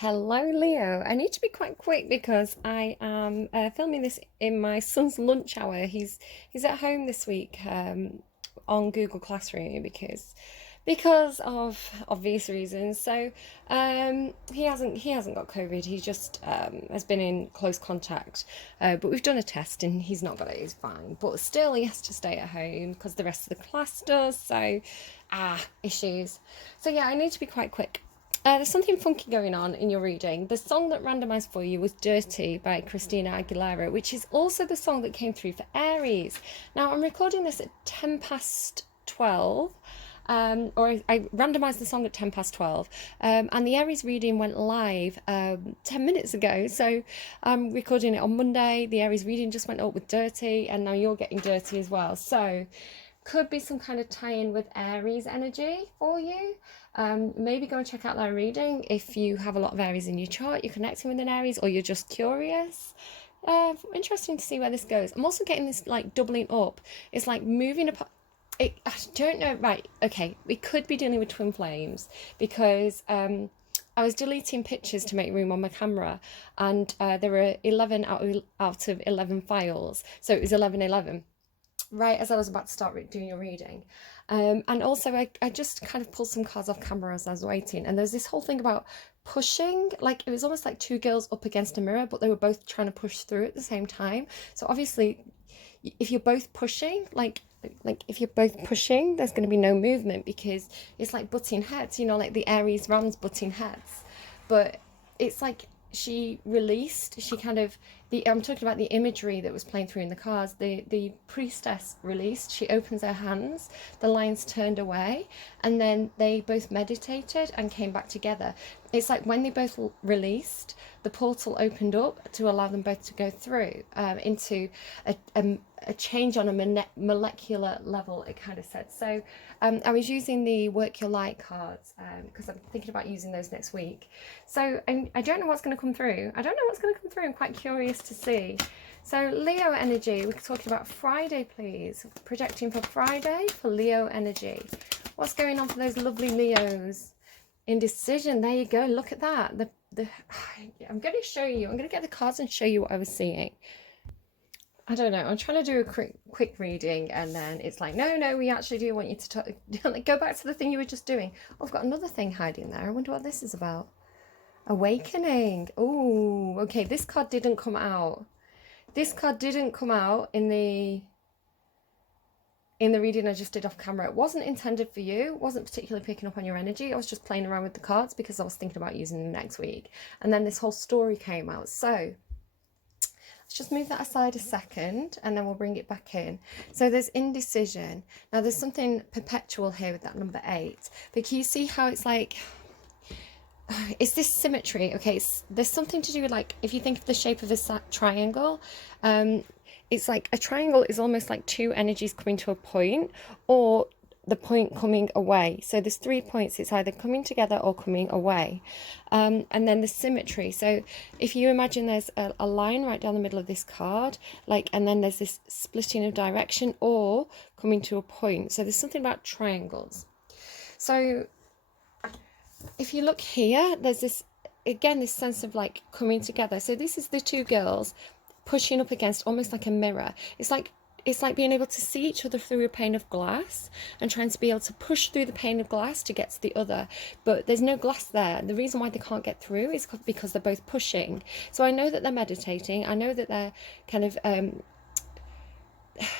Hello, Leo. I need to be quite quick because I am filming this in my son's lunch hour. He's at home this week on Google Classroom because of obvious reasons. So he hasn't got COVID. He just has been in close contact. But we've done a test and he's not got it. He's fine. But still, he has to stay at home because the rest of the class does. So issues. So yeah, I need to be quite quick. There's something funky going on in your reading. The song that randomised for you was Dirty by Christina Aguilera, which is also the song that came through for Aries. Now, I'm recording this at 10 past 12, or I randomised the song at 10 past 12, and the Aries reading went live 10 minutes ago. So I'm recording it on Monday. The Aries reading just went up with Dirty, and now you're getting Dirty as well. So could be some kind of tie-in with Aries energy for you. Maybe go and check out their reading if you have a lot of Aries in your chart, you're connecting with an Aries, or you're just curious. Interesting to see where this goes. I'm also getting this like doubling up. It's like moving apart. I don't know. Right. Okay. We could be dealing with twin flames because I was deleting pictures to make room on my camera, and there were 11 out of 11 files. So it was 11:11 right as I was about to start doing your reading. And also, I just kind of pulled some cards off camera as I was waiting. And there's this whole thing about pushing, like it was almost like two girls up against a mirror, but they were both trying to push through at the same time. So obviously, if you're both pushing, like if you're both pushing, there's going to be no movement because it's like butting heads, like the Aries Rams butting heads. But it's like she kind of I'm talking about the imagery that was playing through in the cards. The priestess released, she opens her hands, the lines turned away, and then they both meditated and came back together. It's like when they both released, the portal opened up to allow them both to go through into a change on a molecular level, it kind of said. So I was using the Work Your Light cards because I'm thinking about using those next week. So I don't know what's going to come through. I don't know what's going to come through. I'm quite curious to see. So Leo energy, we're talking about Friday, please. Projecting for Friday for Leo energy. What's going on for those lovely Leos? Indecision, there you go. Look at that. I'm going to show you. I'm going to get the cards and show you what I was seeing. I don't know. I'm trying to do a quick reading, and then it's like, no, we actually do want you to talk. Go back to the thing you were just doing. Oh, I've got another thing hiding there. I wonder what this is about. Awakening. Oh, okay. This card didn't come out. This card didn't come out in the reading I just did off camera. It wasn't intended for you. It wasn't particularly picking up on your energy. I was just playing around with the cards because I was thinking about using them next week. And then this whole story came out. So let's just move that aside a second and then we'll bring it back in. So there's indecision. Now there's something perpetual here with that number 8. But can you see how it's like, is this symmetry? Okay, there's something to do with, like, if you think of the shape of a triangle, it's like a triangle is almost like two energies coming to a point, or the point coming away. So there's 3 points. It's either coming together or coming away. And then the symmetry. So if you imagine there's a line right down the middle of this card, like, and then there's this splitting of direction or coming to a point. So there's something about triangles. So if you look here, there's this, again, this sense of like coming together. So this is the two girls pushing up against almost like a mirror. It's like being able to see each other through a pane of glass and trying to be able to push through the pane of glass to get to the other. But there's no glass there. The reason why they can't get through is because they're both pushing. So I know that they're meditating. I know that they're kind of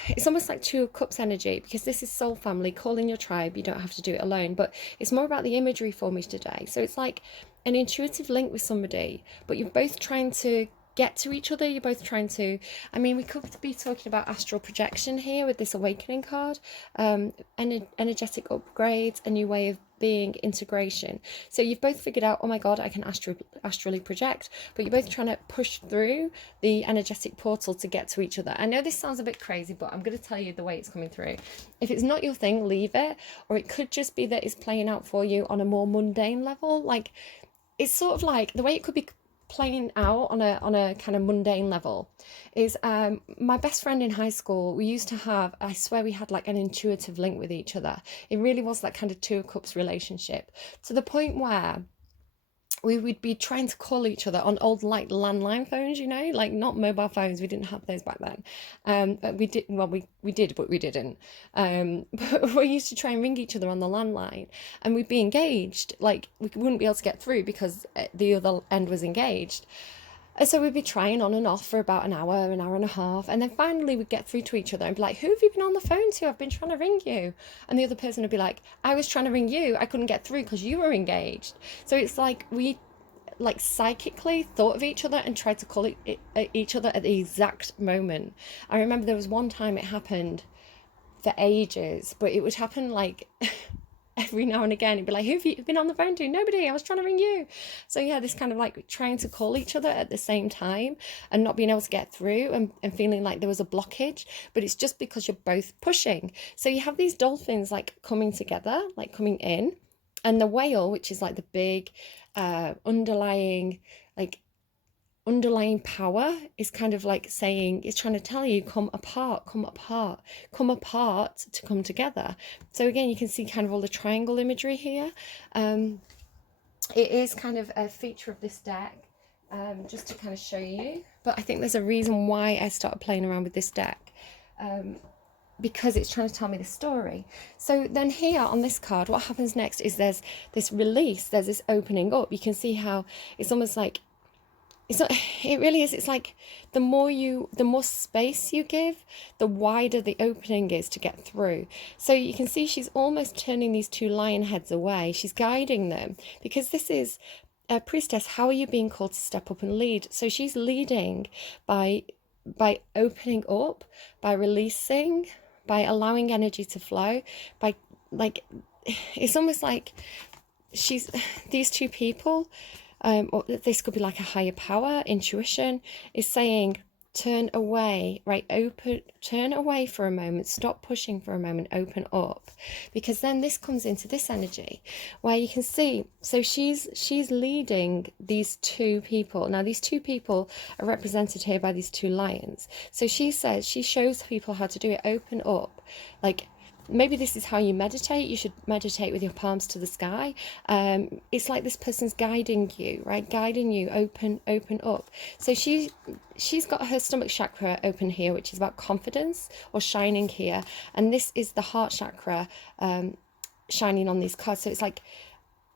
it's almost like 2 of Cups energy, because this is soul family, calling your tribe. You don't have to do it alone, but it's more about the imagery for me today. So it's like an intuitive link with somebody, but you're both trying to get to each other. You're both trying to, I mean, we could be talking about astral projection here with this awakening card, energetic upgrades, a new way of being, integration. So you've both figured out, oh my god, I can astrally project, but you're both trying to push through the energetic portal to get to each other. I know this sounds a bit crazy, but I'm going to tell you the way it's coming through. If it's not your thing, leave it. Or it could just be that it's playing out for you on a more mundane level. Like, it's sort of like the way it could be playing out on a kind of mundane level is my best friend in high school. We used to have, I swear, we had like an intuitive link with each other. It really was that kind of 2 of Cups relationship, to the point where we would be trying to call each other on old like landline phones, you know, like not mobile phones. We didn't have those back then. But we did, well, we did, but we didn't. But we used to try and ring each other on the landline, and we'd be engaged. Like we wouldn't be able to get through because the other end was engaged. And so we'd be trying on and off for about an hour and a half. And then finally we'd get through to each other and be like, who have you been on the phone to? I've been trying to ring you. And the other person would be like, I was trying to ring you. I couldn't get through because you were engaged. So it's like we like psychically thought of each other and tried to call each other at the exact moment. I remember there was one time it happened for ages, but it would happen like every now and again. It'd be like, who have you been on the phone to? Nobody, I was trying to ring you. So yeah, this kind of like trying to call each other at the same time and not being able to get through, and feeling like there was a blockage, but it's just because you're both pushing. So you have these dolphins like coming together, like coming in, and the whale, which is like the big underlying power, is kind of like saying, it's trying to tell you, come apart, come apart, come apart to come together. So again, you can see kind of all the triangle imagery here. It is kind of a feature of this deck, just to kind of show you, but I think there's a reason why I started playing around with this deck, because it's trying to tell me the story. So then here on this card, what happens next is there's this release, there's this opening up. You can see how it's almost like, it's not, it really is, it's like the more space you give, the wider the opening is to get through. So you can see she's almost turning these two lion heads away. She's guiding them, because this is a priestess. How are you being called to step up and lead? So she's leading by opening up, by releasing, by allowing energy to flow, by like, it's almost like she's, these two people, or this could be like a higher power, intuition, is saying, turn away, right? Turn away for a moment, stop pushing for a moment, open up. Because then this comes into this energy where you can see, so she's leading these two people. Now these two people are represented here by these two lions. So she says, she shows people how to do it, open up, like, maybe this is how you meditate. You should meditate with your palms to the sky. It's like this person's guiding you, right? Guiding you, open up. So she's got her stomach chakra open here, which is about confidence or shining here. And this is the heart chakra shining on these cards. So it's like,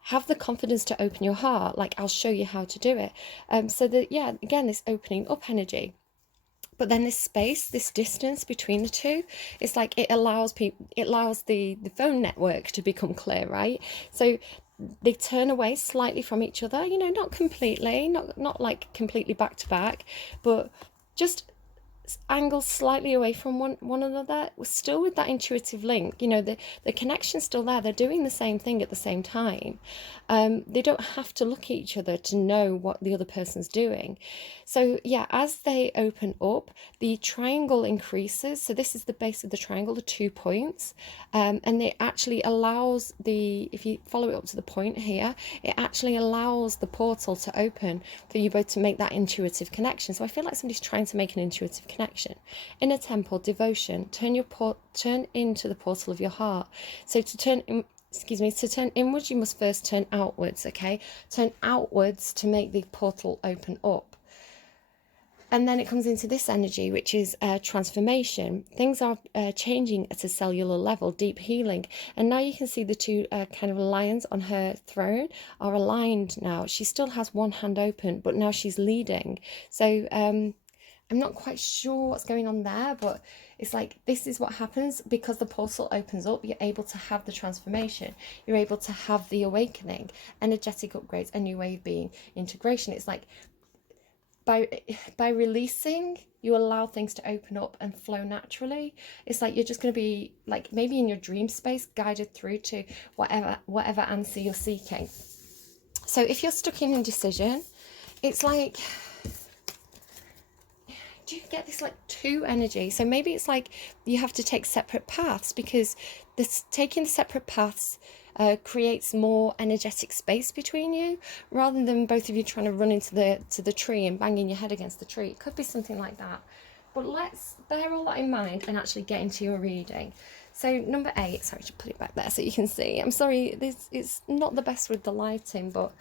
have the confidence to open your heart. Like, I'll show you how to do it. So that, yeah, again, this opening up energy. But then this space, this distance between the two, it's like it allows the phone network to become clear, right? So they turn away slightly from each other, you know, not completely, not like completely back to back, but just angles slightly away from one another, still with that intuitive link. You know, the connection's still there. They're doing the same thing at the same time. They don't have to look at each other to know what the other person's doing. So yeah, as they open up, the triangle increases. So this is the base of the triangle, the 2 points, and it actually allows if you follow it up to the point here, it actually allows the portal to open for you both to make that intuitive connection. So I feel like somebody's trying to make an intuitive connection. Inner temple, devotion, turn into the portal of your heart. So to turn inwards, you must first turn outwards, okay? Turn outwards to make the portal open up. And then it comes into this energy, which is transformation. Things are changing at a cellular level, deep healing. And now you can see the two kind of lions on her throne are aligned now. She still has one hand open, but now she's leading. So I'm not quite sure what's going on there, but it's like, this is what happens because the portal opens up. You're able to have the transformation. You're able to have the awakening, energetic upgrades, a new way of being, integration. It's like, by releasing, you allow things to open up and flow naturally. It's like you're just going to be like maybe in your dream space, guided through to whatever answer you're seeking. So if you're stuck in indecision, it's like, do you get this like two energy? So maybe it's like you have to take separate paths, because taking the separate paths creates more energetic space between you, rather than both of you trying to run into the tree and banging your head against the tree. It could be something like that. But let's bear all that in mind and actually get into your reading. So number 8, sorry, to put it back there so you can see. I'm sorry, it's not the best with the lighting, but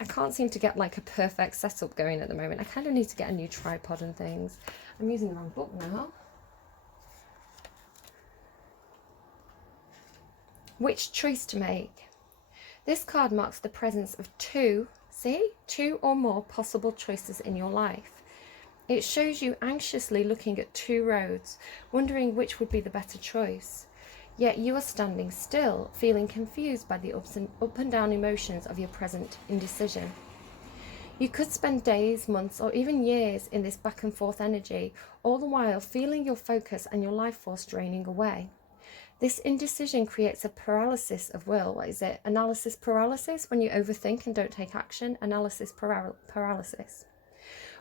I can't seem to get like a perfect setup going at the moment. I kind of need to get a new tripod and things. I'm using the wrong book now. Which choice to make? This card marks the presence of two or more possible choices in your life. It shows you anxiously looking at two roads, wondering which would be the better choice. Yet you are standing still, feeling confused by the up and down emotions of your present indecision. You could spend days, months, or even years in this back and forth energy, all the while feeling your focus and your life force draining away. This indecision creates a paralysis of will. What is it? Analysis paralysis, when you overthink and don't take action. Analysis paralysis.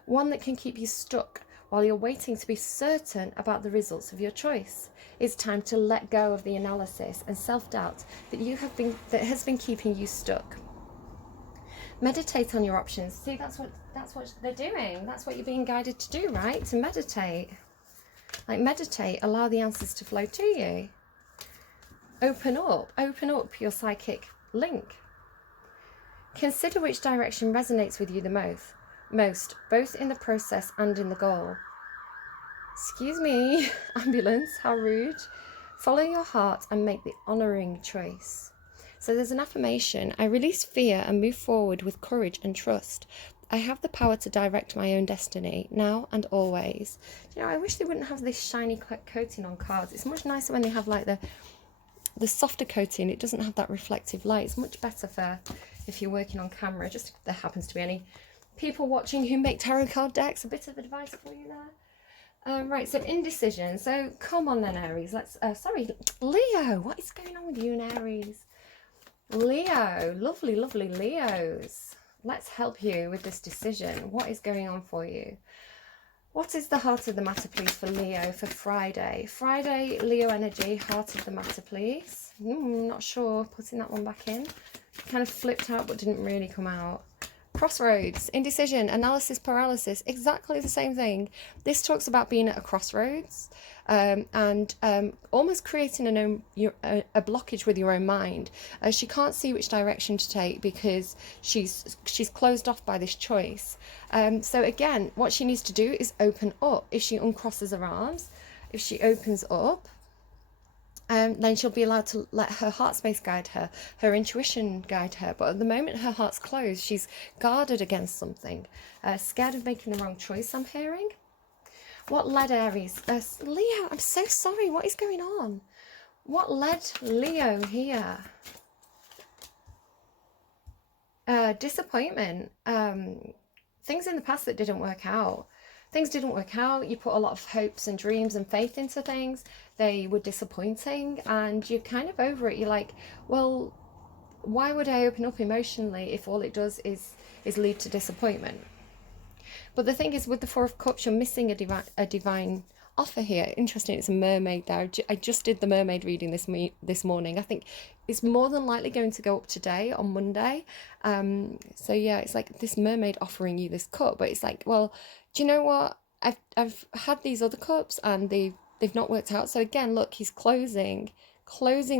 One that can keep you stuck while you're waiting to be certain about the results of your choice. It's time to let go of the analysis and self-doubt that has been keeping you stuck. Meditate on your options. See, that's what they're doing. That's what you're being guided to do, right? To meditate. Like meditate, allow the answers to flow to you. Open up your psychic link. Consider which direction resonates with you the most, both in the process and in the goal. Excuse me, ambulance, how rude. Follow your heart and make the honouring choice. So there's an affirmation. I release fear and move forward with courage and trust. I have the power to direct my own destiny, now and always. You know, I wish they wouldn't have this shiny coating on cards. It's much nicer when they have like the softer coating. It doesn't have that reflective light. It's much better for if you're working on camera. Just if there happens to be any people watching who make tarot card decks, a bit of advice for you there. Right, so indecision. So come on then, Aries. Leo. What is going on with you and Aries? Leo, lovely Leos. Let's help you with this decision. What is going on for you? What is the heart of the matter, please, for Leo for Friday? Friday, Leo energy, heart of the matter, please. Not sure. Putting that one back in. Kind of flipped out, but didn't really come out. Crossroads, indecision, analysis paralysis, exactly the same thing. This talks about being at a crossroads and almost creating a blockage with your own mind. She can't see which direction to take because she's closed off by this choice. So again, what she needs to do is open up. If she uncrosses her arms, if she opens up, then she'll be allowed to let her heart space guide her, her intuition guide her. But at the moment her heart's closed, she's guarded against something, scared of making the wrong choice, I'm hearing. What led Aries? Leo, I'm so sorry, what is going on? What led Leo here? Disappointment. Things in the past that didn't work out. Things didn't work out. You put a lot of hopes and dreams and faith into things. They were disappointing and you're kind of over it. You're like, well, why would I open up emotionally if all it does is lead to disappointment? But the thing is, with the Four of Cups, you're missing a divine offer here. Interesting, it's a mermaid there. I just did the mermaid reading this morning. I think it's more than likely going to go up today on Monday. So yeah, it's like this mermaid offering you this cup, but it's like, well, do you know what? I've had these other cups and they've not worked out. So again, look, he's closing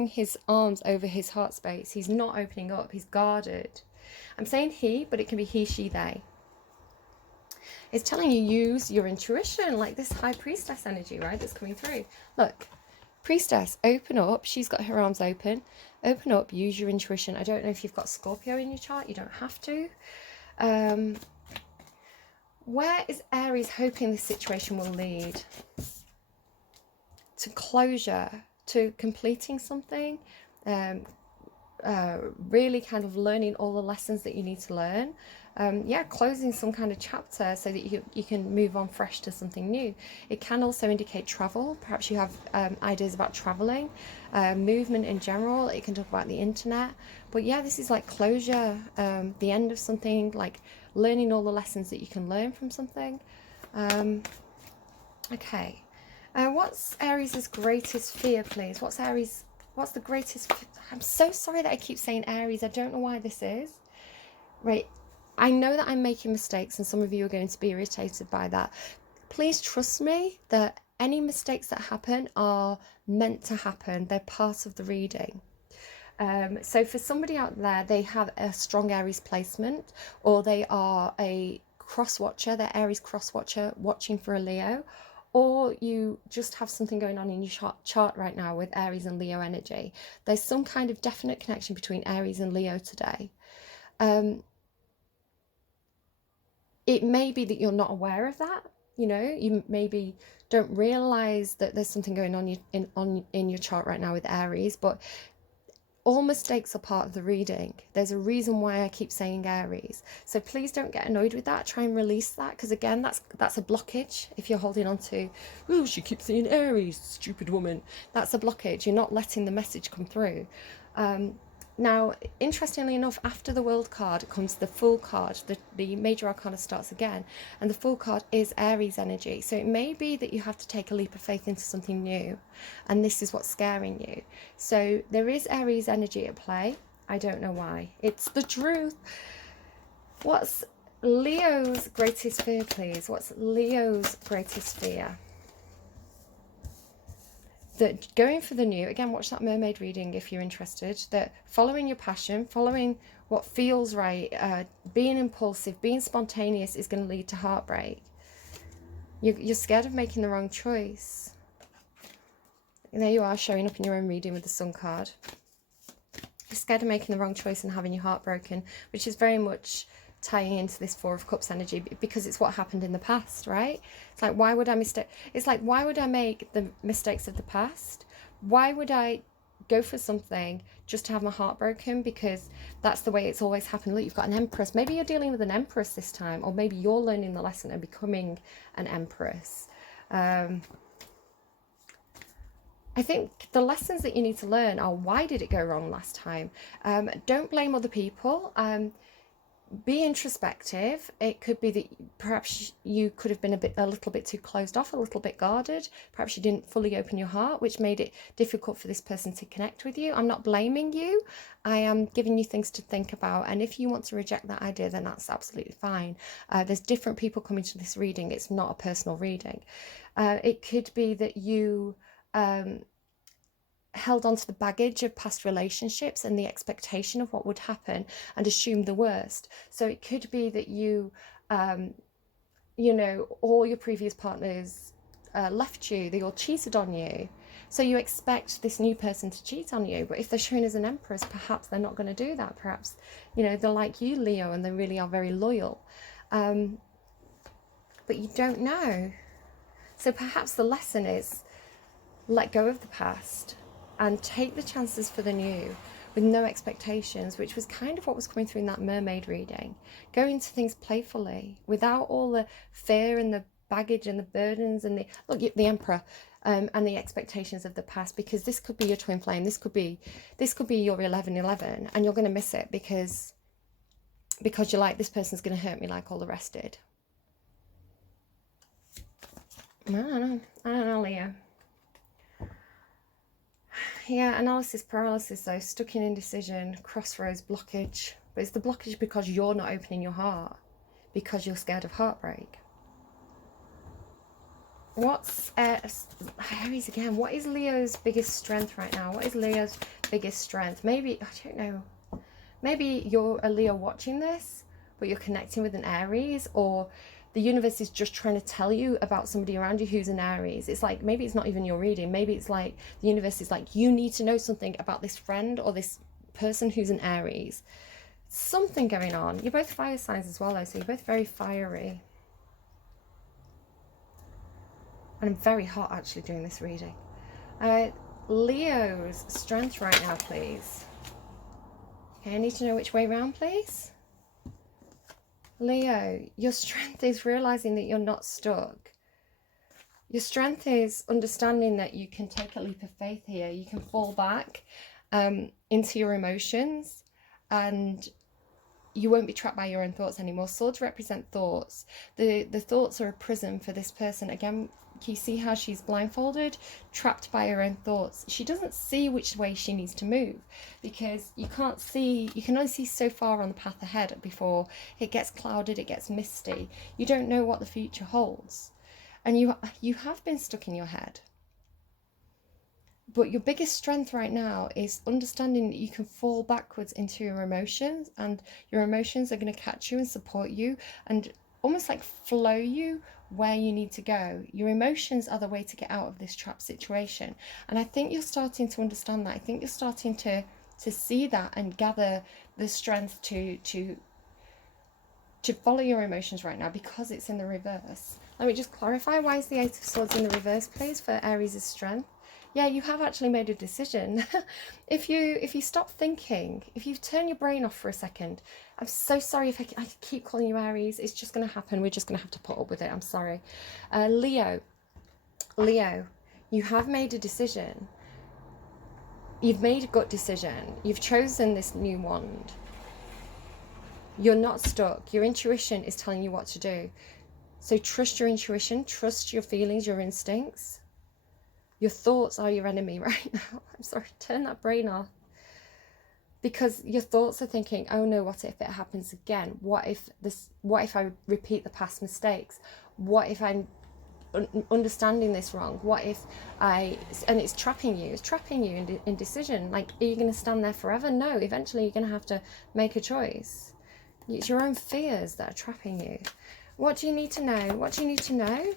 his arms over his heart space. He's not opening up. He's guarded. I'm saying he, but it can be he, she, they. It's telling you use your intuition, like this high priestess energy, right? That's coming through. Look, priestess, open up. She's got her arms open. Open up. Use your intuition. I don't know if you've got Scorpio in your chart. You don't have to. Where is Aries hoping this situation will lead? To closure, to completing something, really kind of learning all the lessons that you need to learn. Closing some kind of chapter so that you can move on fresh to something new. It can also indicate travel. Perhaps you have ideas about traveling, movement in general. It can talk about the internet. But yeah, this is like closure, the end of something, like learning all the lessons that you can learn from something. Okay. What's Aries' greatest fear, please? What's the greatest... I'm so sorry that I keep saying Aries. I don't know why this is. Right. I know that I'm making mistakes and some of you are going to be irritated by that. Please trust me that any mistakes that happen are meant to happen. They're part of the reading. So for somebody out there, they have a strong Aries placement, or they are a cross watcher, they're Aries cross watcher watching for a Leo, or you just have something going on in your chart right now with Aries and Leo energy. There's some kind of definite connection between Aries and Leo today. It may be that you're not aware of that. You know, you maybe don't realize that there's something going on in your chart right now with Aries, but all mistakes are part of the reading. There's a reason why I keep saying Aries. So please don't get annoyed with that. Try and release that, because again, that's a blockage. If you're holding on to, oh, she keeps saying Aries, stupid woman. That's a blockage. You're not letting the message come through. Now, interestingly enough, after the World card comes the Fool card. The Major Arcana starts again, and the Fool card is Aries energy. So it may be that you have to take a leap of faith into something new, and this is what's scaring you. So there is Aries energy at play. I don't know why. It's the truth. What's Leo's greatest fear, please? What's Leo's greatest fear? That going for the new, again, watch that mermaid reading if you're interested, that following your passion, following what feels right, being impulsive, being spontaneous is going to lead to heartbreak. You're scared of making the wrong choice. And there you are, showing up in your own reading with the Sun card. You're scared of making the wrong choice and having your heart broken, which is very much tying into this Four of Cups energy, because it's what happened in the past, right? It's like, why would I make the mistakes of the past? Why would I go for something just to have my heart broken? Because that's the way it's always happened. Look, you've got an Empress. Maybe you're dealing with an Empress this time, or maybe you're learning the lesson and becoming an Empress. I think the lessons that you need to learn are, why did it go wrong last time? Don't blame other people. Be introspective. It could be that perhaps you could have been a little bit too closed off, a little bit guarded. Perhaps you didn't fully open your heart, which made it difficult for this person to connect with you. I'm not blaming you. I am giving you things to think about. And if you want to reject that idea, then that's absolutely fine. There's different people coming to this reading. It's not a personal reading. It could be that you held on to the baggage of past relationships and the expectation of what would happen and assumed the worst. So it could be that you, you know, all your previous partners left you, they all cheated on you. So you expect this new person to cheat on you, but if they're shown as an Empress, perhaps they're not going to do that. Perhaps, you know, they're like you, Leo, and they really are very loyal. But you don't know. So perhaps the lesson is, let go of the past and take the chances for the new with no expectations, which was kind of what was coming through in that mermaid reading. Go into things playfully without all the fear and the baggage and the burdens and the Emperor and the expectations of the past, because this could be your twin flame. This could be your 1111, and you're going to miss it because you're like, this person's going to hurt me like all the rest did. I don't know, Leo. Yeah, analysis paralysis though, stuck in indecision, crossroads, blockage. But it's the blockage because you're not opening your heart, because you're scared of heartbreak. What's Aries again? What is Leo's biggest strength right now? What is Leo's biggest strength? Maybe, I don't know, maybe you're a Leo watching this, but you're connecting with an Aries, or the universe is just trying to tell you about somebody around you who's an Aries. It's like, maybe it's not even your reading. Maybe it's like the universe is like, you need to know something about this friend or this person who's an Aries. Something going on. You're both fire signs as well, though, so you're both very fiery. And I'm very hot, actually, doing this reading. Leo's strength right now, please. Okay, I need to know which way round, please. Leo, your strength is realizing that you're not stuck. Your strength is understanding that you can take a leap of faith here. You can fall back into your emotions, and you won't be trapped by your own thoughts anymore. Swords represent thoughts. The thoughts are a prison for this person. Again, can you see how she's blindfolded, trapped by her own thoughts? She doesn't see which way she needs to move, because you can't see, you can only see so far on the path ahead before it gets clouded, it gets misty. You don't know what the future holds. And you have been stuck in your head. But your biggest strength right now is understanding that you can fall backwards into your emotions, and your emotions are going to catch you and support you and almost like flow you where you need to go. Your emotions are the way to get out of this trap situation. And I think you're starting to understand that. I think you're starting to see that and gather the strength to follow your emotions right now, because it's in the reverse. Let me just clarify, why is the Eight of Swords in the reverse, please, for Aries' strength? Yeah, you have actually made a decision. If you stop thinking, if you turn your brain off for a second, I'm so sorry if I keep calling you Aries. It's just going to happen. We're just going to have to put up with it. I'm sorry. Leo, you have made a decision. You've made a gut decision. You've chosen this new wand. You're not stuck. Your intuition is telling you what to do. So trust your intuition, trust your feelings, your instincts. Your thoughts are your enemy right now. I'm sorry, turn that brain off. Because your thoughts are thinking, oh no, what if it happens again? What if I repeat the past mistakes? What if I'm understanding this wrong? What if and it's trapping you in indecision. Like, are you going to stand there forever? No, eventually you're going to have to make a choice. It's your own fears that are trapping you. What do you need to know? What do you need to know?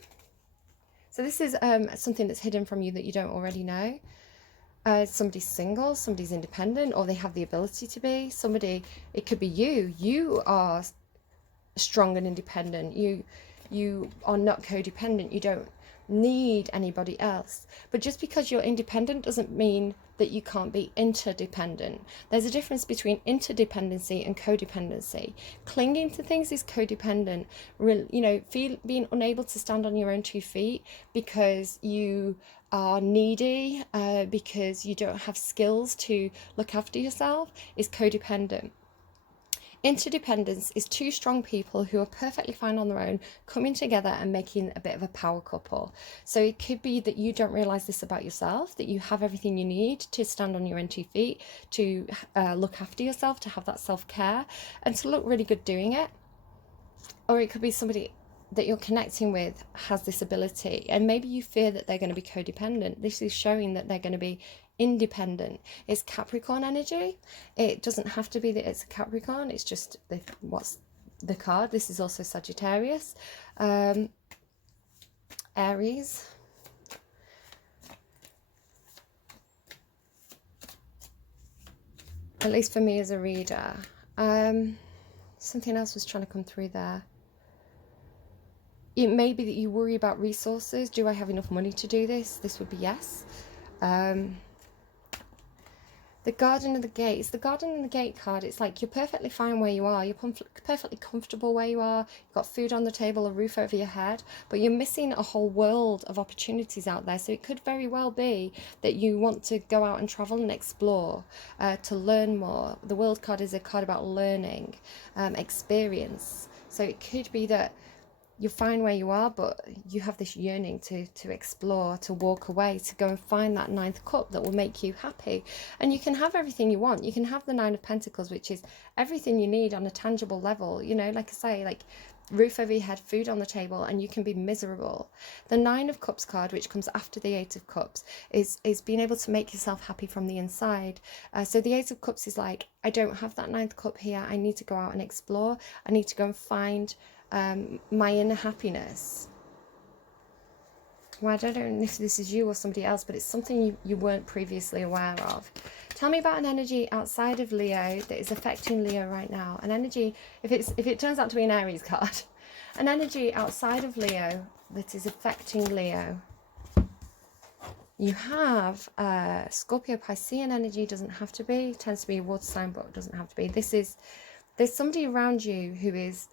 So this is something that's hidden from you that you don't already know. Somebody's single, somebody's independent, or they have the ability to be. Somebody, it could be you. You are strong and independent. You are not codependent. You don't need anybody else. But just because you're independent doesn't mean that you can't be interdependent. There's a difference between interdependency and codependency. Clinging to things is codependent. Being unable to stand on your own 2 feet because you are needy, because you don't have skills to look after yourself, is codependent. Interdependence is 2 strong people who are perfectly fine on their own coming together and making a bit of a power couple. So it could be that you don't realize this about yourself, that you have everything you need to stand on your own 2 feet, to look after yourself, to have that self-care, and to look really good doing it. Or it could be somebody that you're connecting with has this ability, and maybe you fear that they're going to be codependent. This is showing that they're going to be independent. It's Capricorn energy. It doesn't have to be that it's a Capricorn. It's just what's the card. This is also Sagittarius, Aries. At least for me as a reader. Something else was trying to come through there. It may be that you worry about resources. Do I have enough money to do this? This would be yes. The Garden of the Gate. It's the Garden of the Gate card. It's like you're perfectly fine where you are. You're perfectly comfortable where you are. You've got food on the table, a roof over your head, but you're missing a whole world of opportunities out there. So it could very well be that you want to go out and travel and explore, to learn more. The World card is a card about learning, experience. So it could be that you're fine where you are, but you have this yearning to explore, to walk away, to go and find that 9th cup that will make you happy. And you can have everything you want. You can have the 9 of Pentacles, which is everything you need on a tangible level. You know, like I say, like roof over your head, food on the table, and you can be miserable. The 9 of Cups card, which comes after the 8 of Cups, is being able to make yourself happy from the inside. So the 8 of Cups is like, I don't have that 9th cup here. I need to go out and explore. I need to go and find my inner happiness. Well, I don't know if this is you or somebody else, but it's something you weren't previously aware of. Tell me about an energy outside of Leo that is affecting Leo right now. An energy, if it turns out to be an Aries card, an energy outside of Leo that is affecting Leo. You have Scorpio Piscean energy. Doesn't have to be. It tends to be a water sign, but it doesn't have to be. There's somebody around you who is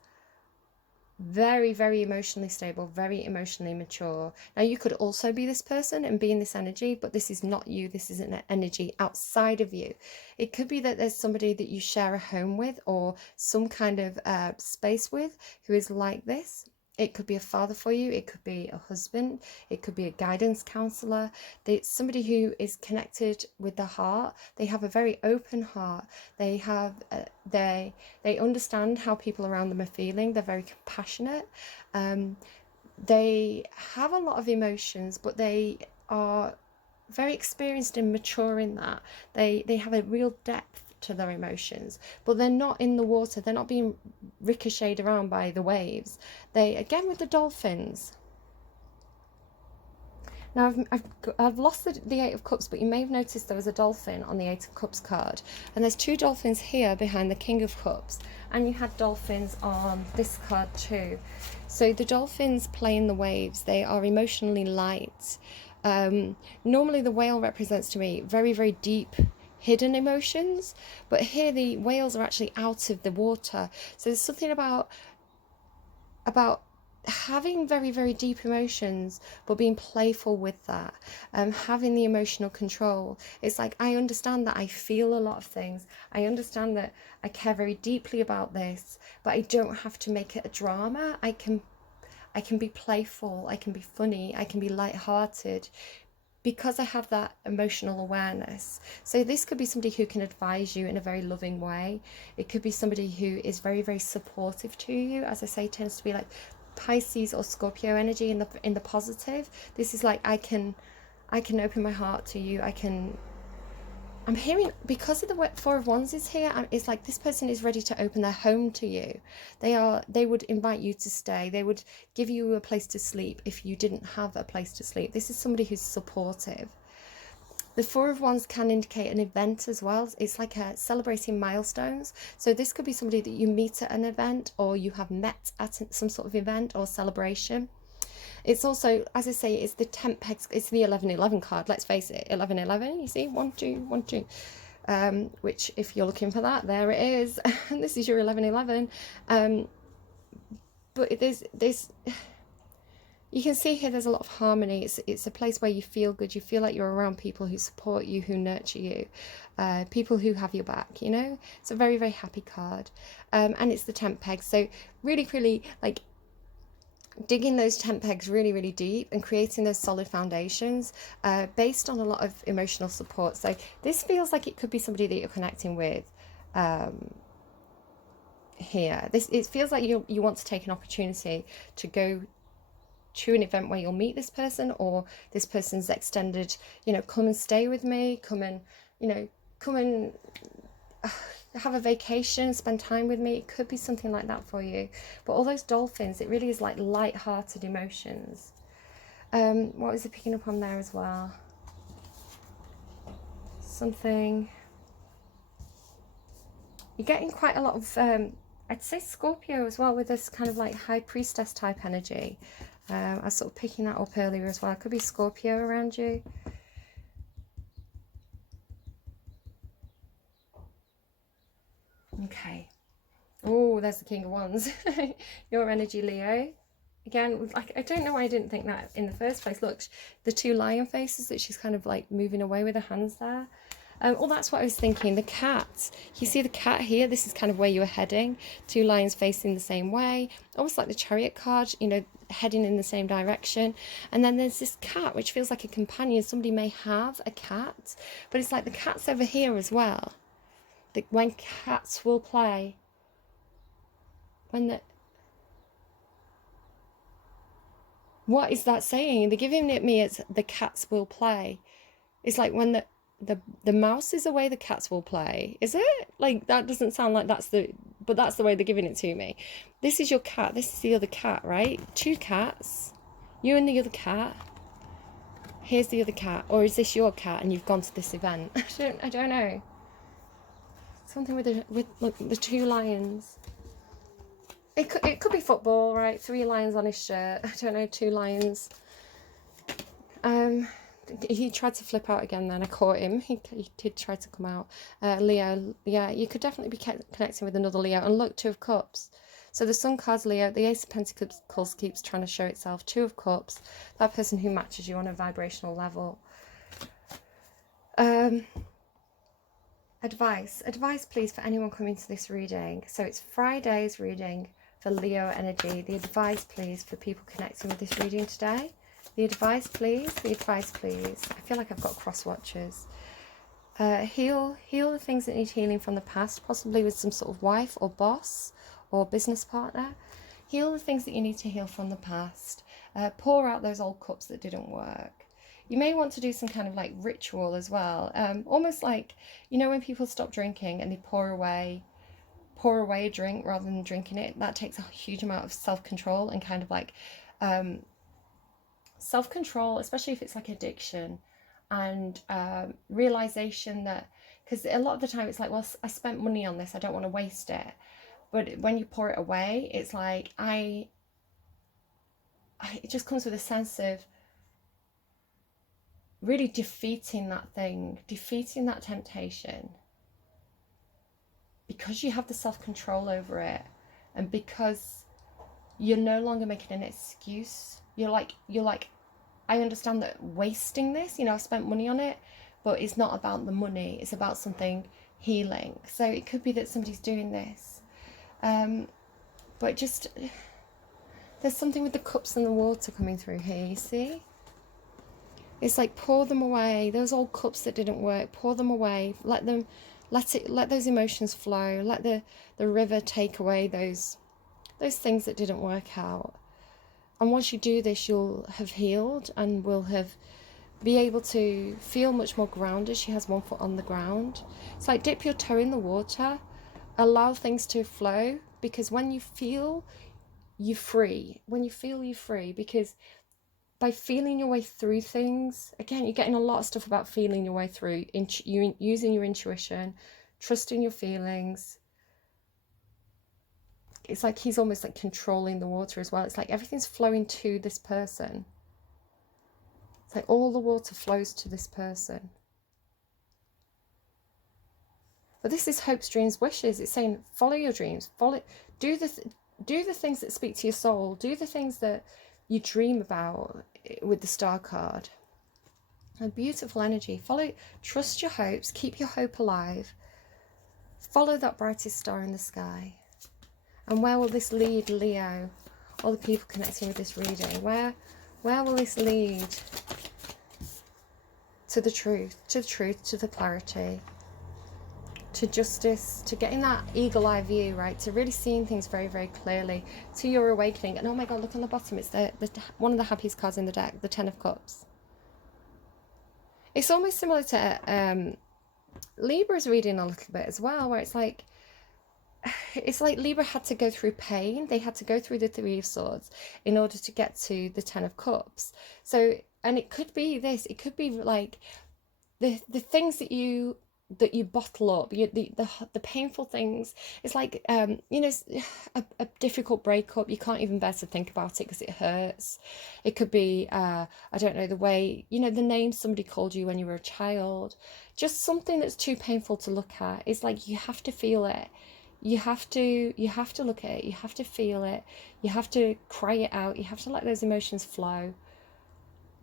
very, very emotionally stable, very emotionally mature. Now, you could also be this person and be in this energy, but this is not you. This is an energy outside of you. It could be that there's somebody that you share a home with or some kind of space with who is like this. It could be a father for you. It could be a husband. It could be a guidance counselor. Somebody who is connected with the heart. They have a very open heart. They have they understand how people around them are feeling. They're very compassionate. They have a lot of emotions, but they are very experienced and mature in that. They have a real depth to their emotions, but they're not in the water. They're not being ricocheted around by the waves. They, again with the dolphins. Now I've lost the Eight of Cups, but you may have noticed there was a dolphin on the Eight of Cups card, and there's two dolphins here behind the King of Cups, and you had dolphins on this card too. So the dolphins play in the waves. They are emotionally light. Normally the whale represents to me very, very deep hidden emotions, but here the whales are actually out of the water. So there's something about having very, very deep emotions, but being playful with that, having the emotional control. It's like, I understand that I feel a lot of things. I understand that I care very deeply about this, but I don't have to make it a drama. I can be playful, I can be funny, I can be lighthearted, because I have that emotional awareness. So this could be somebody who can advise you in a very loving way. It could be somebody who is very, very supportive to you. As I say, tends to be like Pisces or Scorpio energy in the positive. This is like, I can open my heart to you. I'm hearing, because of the Four of Wands is here, it's like this person is ready to open their home to you. They would invite you to stay. They would give you a place to sleep if you didn't have a place to sleep. This is somebody who's supportive. The Four of Wands can indicate an event as well. It's like celebrating milestones. So this could be somebody that you meet at an event, or you have met at some sort of event or celebration. It's also, as I say, it's the Tempex, it's the 1111 card. Let's face it, 1111, you see, 1, 2, 1, 2. Which, if you're looking for that, there it is. This is your 1111. But there's you can see here there's a lot of harmony. It's a place where you feel good. You feel like you're around people who support you, who nurture you, people who have your back, you know. It's a very, very happy card. And it's the tent peg. So really, really, like, digging those tent pegs really, really deep and creating those solid foundations based on a lot of emotional support. So this feels like it could be somebody that you're connecting with here. It feels like you want to take an opportunity to go to an event where you'll meet this person, or this person's extended, you know, come and stay with me, come and have a vacation, spend time with me. It could be something like that for you. But all those dolphins, it really is like light-hearted emotions. What was it picking up on there as well? Something, you're getting quite a lot of I'd say Scorpio as well, with this kind of like high priestess type energy. I was sort of picking that up earlier as well. It could be Scorpio around you. Okay. Oh, there's the King of Wands. Your energy, Leo. Again, like, I don't know why I didn't think that in the first place. Look, the two lion faces that she's kind of like moving away with her hands there. Oh, that's what I was thinking. The cat. You see the cat here? This is kind of where you were heading. Two lions facing the same way. Almost like the Chariot card, you know, heading in the same direction. And then there's this cat, which feels like a companion. Somebody may have a cat, but it's like the cat's over here as well. When cats will play. What is that saying? They're giving it me as the cats will play. It's like when the mouse is away, the cats will play. Is it? Like, that doesn't sound like but that's the way they're giving it to me. This is your cat. This is the other cat, right? Two cats. You and the other cat. Here's the other cat. Or is this your cat and you've gone to this event? I don't know. Something with look, the two lions. It could be football, right? 3 lions on his shirt. I don't know, 2 lions. He tried to flip out again then. I caught him. He did try to come out. Leo, yeah, you could definitely be connecting with another Leo. And look, 2 of Cups. So the Sun card's Leo. The Ace of Pentacles keeps trying to show itself. 2 of Cups. That person who matches you on a vibrational level. Advice please for anyone coming to this reading. So it's Friday's reading for Leo energy. The advice please for people connecting with this reading today. The advice please. I feel like I've got cross watchers. Heal the things that need healing from the past, possibly with some sort of wife or boss or business partner. Heal the things that you need to heal from the past. Pour out those old cups that didn't work. you may want to do some kind of like ritual as well. Almost like, you know, when people stop drinking and they pour away a drink rather than drinking it. That takes a huge amount of self-control and kind of like self-control, especially if it's like addiction, and realization that, because a lot of the time it's like, well, I spent money on this, I don't want to waste it. But when you pour it away, it's like it just comes with a sense of really defeating that thing, defeating that temptation, because you have the self-control over it, and because you're no longer making an excuse. You're like, I understand that wasting this, you know, I've spent money on it, but it's not about the money, it's about something healing. So it could be that somebody's doing this, but just, there's something with the cups and the water coming through here, you see? It's like, pour them away, those old cups that didn't work, pour them away, let those emotions flow, let the river take away those things that didn't work out. And once you do this, you'll have healed and will be able to feel much more grounded. She has one foot on the ground. It's like, dip your toe in the water, allow things to flow, because when you feel, you're free. When you feel, you're free, because by feeling your way through things, again, you're getting a lot of stuff about feeling your way through, using your intuition, trusting your feelings. It's like he's almost like controlling the water as well. It's like everything's flowing to this person. It's like all the water flows to this person. But this is hopes, dreams, wishes. It's saying, follow your dreams. Do the things that speak to your soul. Do the things that you dream about with the star card. A beautiful energy. Trust your hopes. Keep your hope alive. Follow that brightest star in the sky. And where will this lead, Leo? All the people connecting with this reading. Where will this lead? To the truth, to the clarity, to justice, to getting that eagle-eye view, right? To really seeing things very, very clearly, to your awakening. And oh my God, look on the bottom. It's one of the happiest cards in the deck, the Ten of Cups. It's almost similar to Libra's reading a little bit as well, where it's like Libra had to go through pain. They had to go through the Three of Swords in order to get to the Ten of Cups. So, and it could be this. It could be like the things that you bottle up, the painful things. It's like you know, a difficult breakup. You can't even bear to think about it because it hurts. It could be I don't know, the way, you know, the name somebody called you when you were a child. Just something that's too painful to look at. It's like you have to feel it. You have to look at it, you have to feel it, you have to cry it out, you have to let those emotions flow.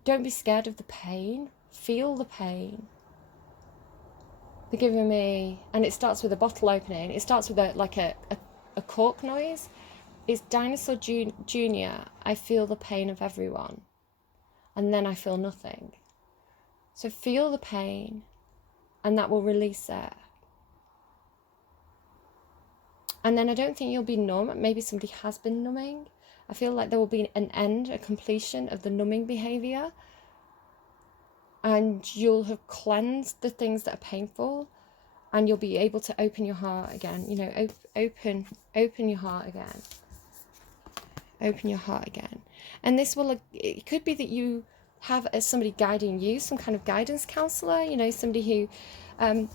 Don't be scared of the pain, feel the pain. They're giving me, and it starts with a bottle opening, it starts with a cork noise. It's Dinosaur Junior, I feel the pain of everyone, and then I feel nothing. So feel the pain, and that will release it. And then I don't think you'll be numb. Maybe somebody has been numbing. I feel like there will be an end, a completion of the numbing behaviour. And you'll have cleansed the things that are painful. And you'll be able to open your heart again. You know, open your heart again. Open your heart again. And this will, it could be that you have somebody guiding you, some kind of guidance counsellor. You know, somebody who...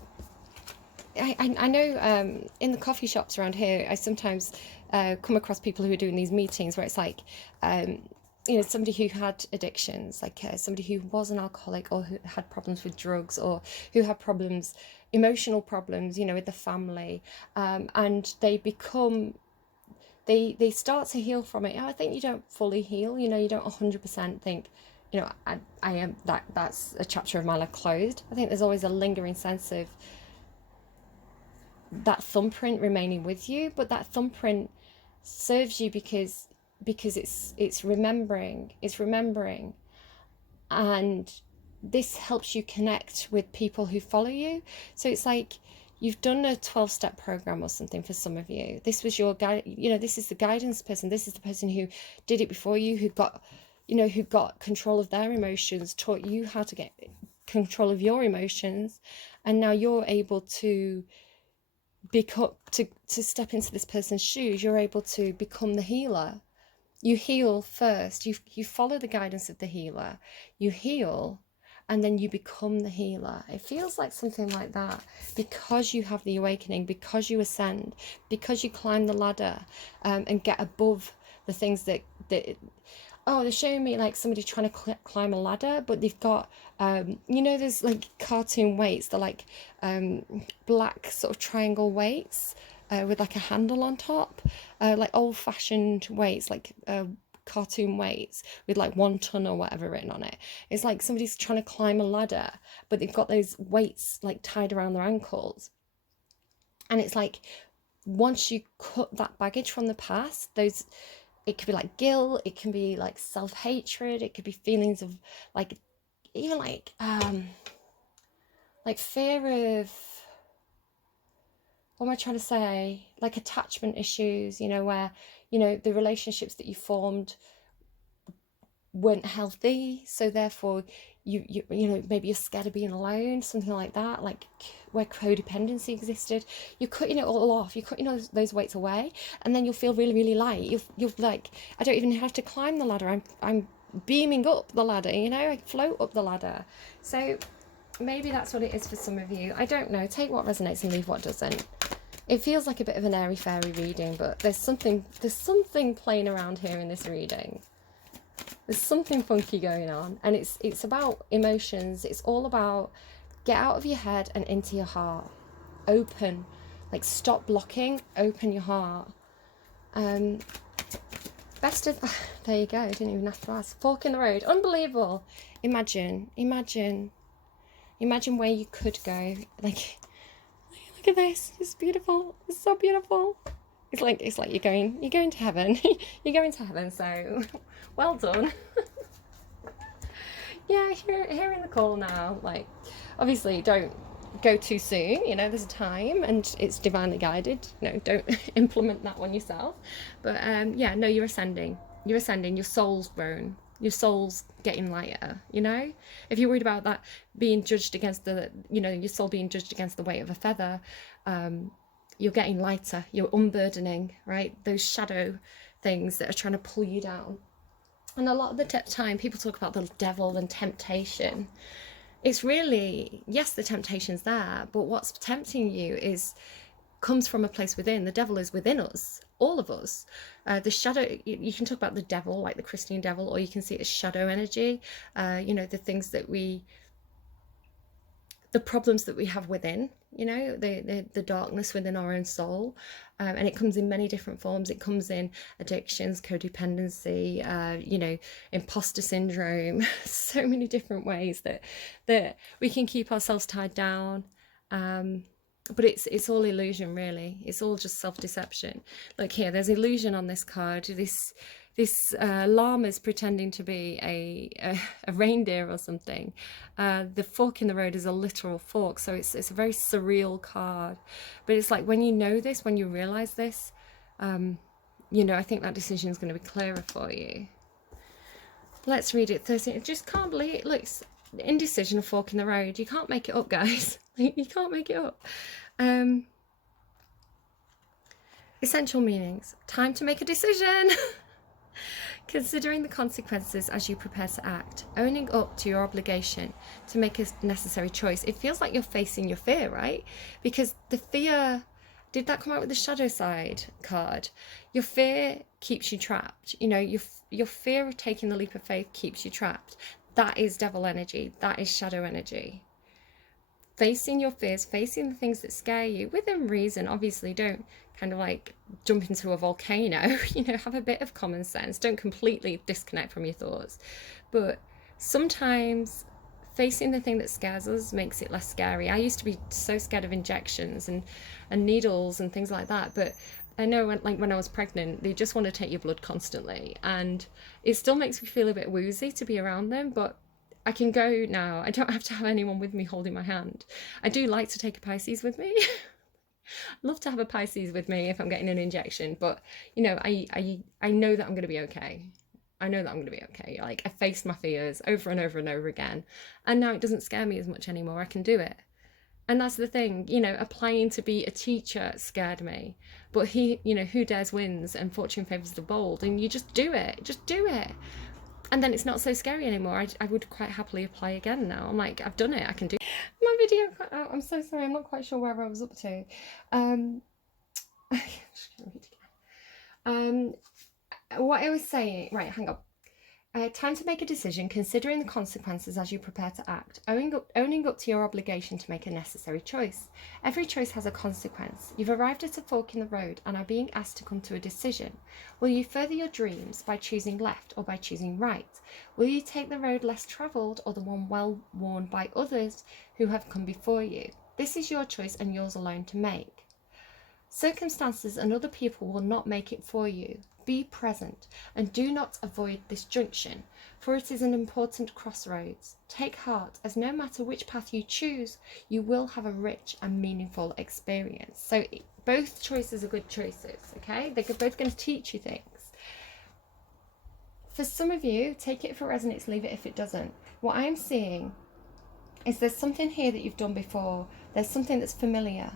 I know in the coffee shops around here, I sometimes come across people who are doing these meetings where it's like, you know, somebody who had addictions, like somebody who was an alcoholic or who had problems with drugs or who had problems, emotional problems, you know, with the family, and they start to heal from it. I think you don't fully heal, you know, you don't 100% think, you know, I am, that's a chapter of my life closed. I think there's always a lingering sense of that thumbprint remaining with you, but that thumbprint serves you because it's remembering, and this helps you connect with people who follow you. So it's like you've done a 12-step program or something for some of you. This was your guide, you know, this is the guidance person, this is the person who did it before you, who got you know, who got control of their emotions, taught you how to get control of your emotions, and now you're able to become, to step into this person's shoes. You're able to become the healer. You heal first. You follow the guidance of the healer. You heal, and then you become the healer. It feels like something like that, because you have the awakening, because you ascend, because you climb the ladder, and get above the things that oh, they're showing me like somebody trying to climb a ladder, but they've got, you know, there's like cartoon weights. They're like black sort of triangle weights with like a handle on top, like old-fashioned weights, like cartoon weights with like 1 ton or whatever written on it. It's like somebody's trying to climb a ladder, but they've got those weights like tied around their ankles. And it's like, once you cut that baggage from the past, those, it could be like guilt, it can be like self-hatred, it could be feelings of like, even like fear of, what am I trying to say, like attachment issues, you know, where, you know, the relationships that you formed weren't healthy, so therefore you know, maybe you're scared of being alone, something like that, like where codependency existed. You're cutting it all off, you're cutting those weights away, and then you'll feel really, really light. You'll like, I don't even have to climb the ladder, I'm beaming up the ladder, you know, I float up the ladder. So maybe that's what it is for some of you. I don't know, take what resonates and leave what doesn't. It feels like a bit of an airy fairy reading, but there's something playing around here in this reading. There's something funky going on, and it's about emotions. It's all about, get out of your head and into your heart. Open, like stop blocking, open your heart. Best of, there you go, I didn't even have to ask. Fork in the road, unbelievable. Imagine where you could go. Like, look at this, it's beautiful, it's so beautiful. It's like you're going to heaven. You're going to heaven, so well done. Yeah, hearing the call now, like, obviously don't go too soon, you know, there's a time and it's divinely guided, you know, don't implement that one yourself. But yeah, no, you're ascending, your soul's grown, your soul's getting lighter, you know. If you're worried about that being judged against the, you know, your soul being judged against the weight of a feather, you're getting lighter, you're unburdening, right? Those shadow things that are trying to pull you down. And a lot of the time people talk about the devil and temptation. It's really, yes, the temptation's there, but what's tempting you comes from a place within. The devil is within us, all of us. The shadow, you can talk about the devil, like the Christian devil, or you can see it as shadow energy. You know, the things that the problems that we have within, you know, the darkness within our own soul, and it comes in many different forms. It comes in addictions, codependency, you know, imposter syndrome, so many different ways that we can keep ourselves tied down. But it's all illusion, really. It's all just self-deception. Look here, there's illusion on this card. This llama's pretending to be a reindeer or something. The fork in the road is a literal fork, so it's a very surreal card. But it's like, when you know this, when you realize this, you know, I think that decision is going to be clearer for you. Let's read it. 13. I just can't believe it. Looks indecision, a fork in the road. You can't make it up, guys. You can't make it up. Essential meanings. Time to make a decision. Considering the consequences as you prepare to act, owning up to your obligation to make a necessary choice. It feels like you're facing your fear, right? Because the fear, did that come out with the shadow side card? Your fear keeps you trapped. You know, your fear of taking the leap of faith keeps you trapped. That is devil energy. That is shadow energy. Facing your fears, facing the things that scare you within reason. Obviously, don't kind of like jump into a volcano, you know, have a bit of common sense. Don't completely disconnect from your thoughts. But sometimes facing the thing that scares us makes it less scary. I used to be so scared of injections and needles and things like that. But I know when I was pregnant, they just want to take your blood constantly. And it still makes me feel a bit woozy to be around them. But I can go now. I don't have to have anyone with me holding my hand. I do like to take a Pisces with me. Love to have a Pisces with me if I'm getting an injection, but you know, I know that I'm going to be okay. I know that I'm going to be okay. Like, I faced my fears over and over and over again, and now it doesn't scare me as much anymore. I can do it. And that's the thing, you know, applying to be a teacher scared me. But who dares wins, and fortune favours the bold, and you just do it. Just do it. And then it's not so scary anymore. I would quite happily apply again now. I'm like, I've done it. I can do it. My video cut out. I'm so sorry. I'm not quite sure where I was up to. What I was saying, right, hang on. Time to make a decision, considering the consequences as you prepare to act, owning up to your obligation to make a necessary choice. Every choice has a consequence. You've arrived at a fork in the road and are being asked to come to a decision. Will you further your dreams by choosing left or by choosing right? Will you take the road less travelled or the one well worn by others who have come before you? This is your choice and yours alone to make. Circumstances and other people will not make it for you. Be present and do not avoid this junction, for it is an important crossroads. Take heart, as no matter which path you choose, you will have a rich and meaningful experience. So both choices are good choices, okay? They're both going to teach you things. For some of you, take it if it resonates, leave it if it doesn't. What I'm seeing is there's something here that you've done before. There's something that's familiar.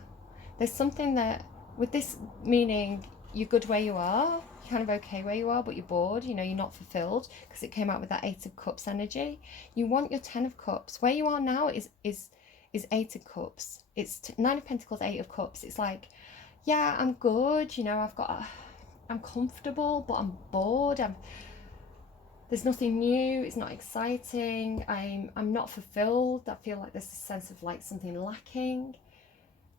There's something that, with this meaning, you're good where you are, you're kind of okay where you are, but you're bored, you know, you're not fulfilled, because it came out with that Eight of Cups energy. You want your Ten of Cups. Where you are now is Eight of Cups. It's Nine of Pentacles, Eight of Cups. It's like, yeah, I'm good, you know, I'm comfortable, but I'm bored. There's nothing new. It's not exciting. I'm not fulfilled. I feel like there's a sense of like something lacking.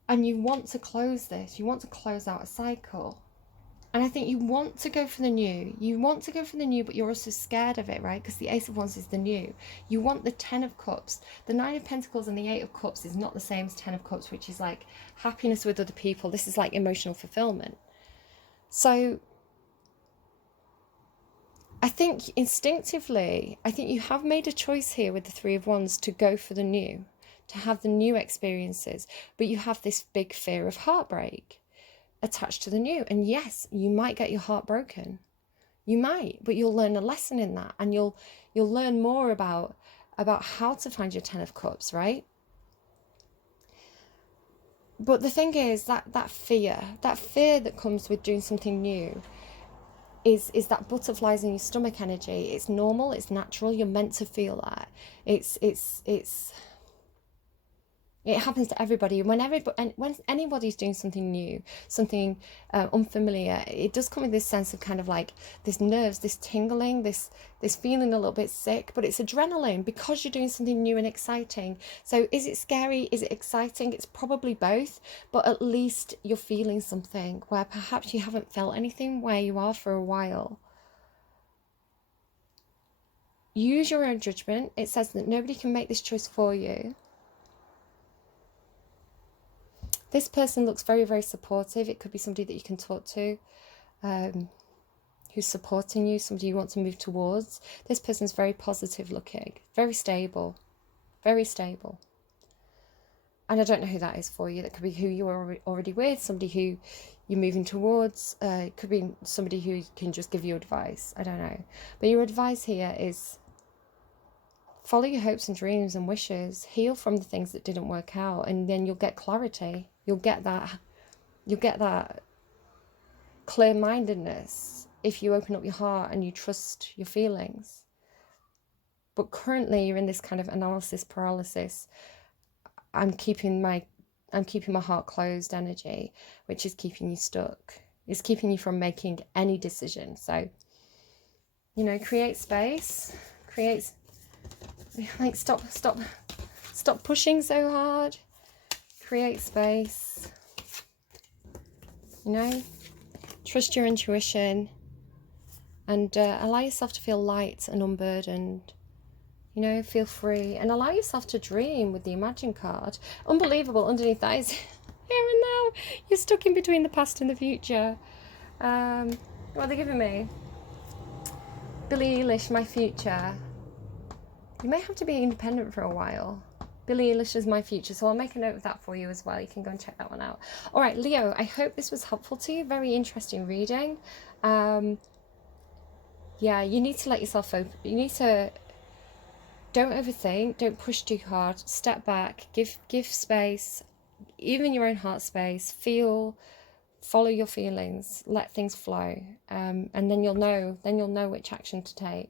And you want to close this. You want to close out a cycle. And I think you want to go for the new. You want to go for the new, but you're also scared of it, right? Because the Ace of Wands is the new. You want the Ten of Cups. The Nine of Pentacles and the Eight of Cups is not the same as Ten of Cups, which is like happiness with other people. This is like emotional fulfillment. So I think instinctively, I think you have made a choice here with the Three of Wands to go for the new, to have the new experiences, but you have this big fear of heartbreak attached to the new. And yes, you might get your heart broken. You might, but you'll learn a lesson in that, and you'll learn more about how to find your Ten of Cups, right? But the thing is that fear that comes with doing something new is that butterflies in your stomach energy. It's normal, it's natural, you're meant to feel that. It happens to everybody. When anybody's doing something new, something unfamiliar, it does come with this sense of kind of like this nerves, this tingling, this feeling a little bit sick, but it's adrenaline because you're doing something new and exciting. So is it scary? Is it exciting? It's probably both, but at least you're feeling something where perhaps you haven't felt anything where you are for a while. Use your own judgment. It says that nobody can make this choice for you. This person looks very, very supportive. It could be somebody that you can talk to, who's supporting you, somebody you want to move towards. This person's very positive looking, very stable, very stable. And I don't know who that is for you. That could be who you are already with, somebody who you're moving towards. It could be somebody who can just give you advice. I don't know. But your advice here is follow your hopes and dreams and wishes. Heal from the things that didn't work out, and then you'll get clarity. You'll get that clear-mindedness if you open up your heart and you trust your feelings. But currently you're in this kind of analysis paralysis. I'm keeping my heart closed energy, which is keeping you stuck. It's keeping you from making any decision. So, you know, create space, like stop pushing so hard. Create space, you know, trust your intuition, and allow yourself to feel light and unburdened, you know, feel free, and allow yourself to dream with the Imagine card. Unbelievable, underneath that is here and now, you're stuck in between the past and the future. What are they giving me? Billie Eilish, My Future. You may have to be independent for a while. Billie Eilish is My Future, so I'll make a note of that for you as well. You can go and check that one out. All right, Leo, I hope this was helpful to you. Very interesting reading. Yeah, Yeah, you need to let yourself open. You need to don't overthink, don't push too hard. Step back, give space, even your own heart space. Feel, follow your feelings, let things flow, and then you'll know. Then you'll know which action to take.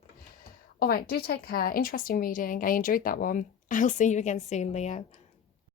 All right, do take care. Interesting reading. I enjoyed that one. I'll see you again soon, Leo.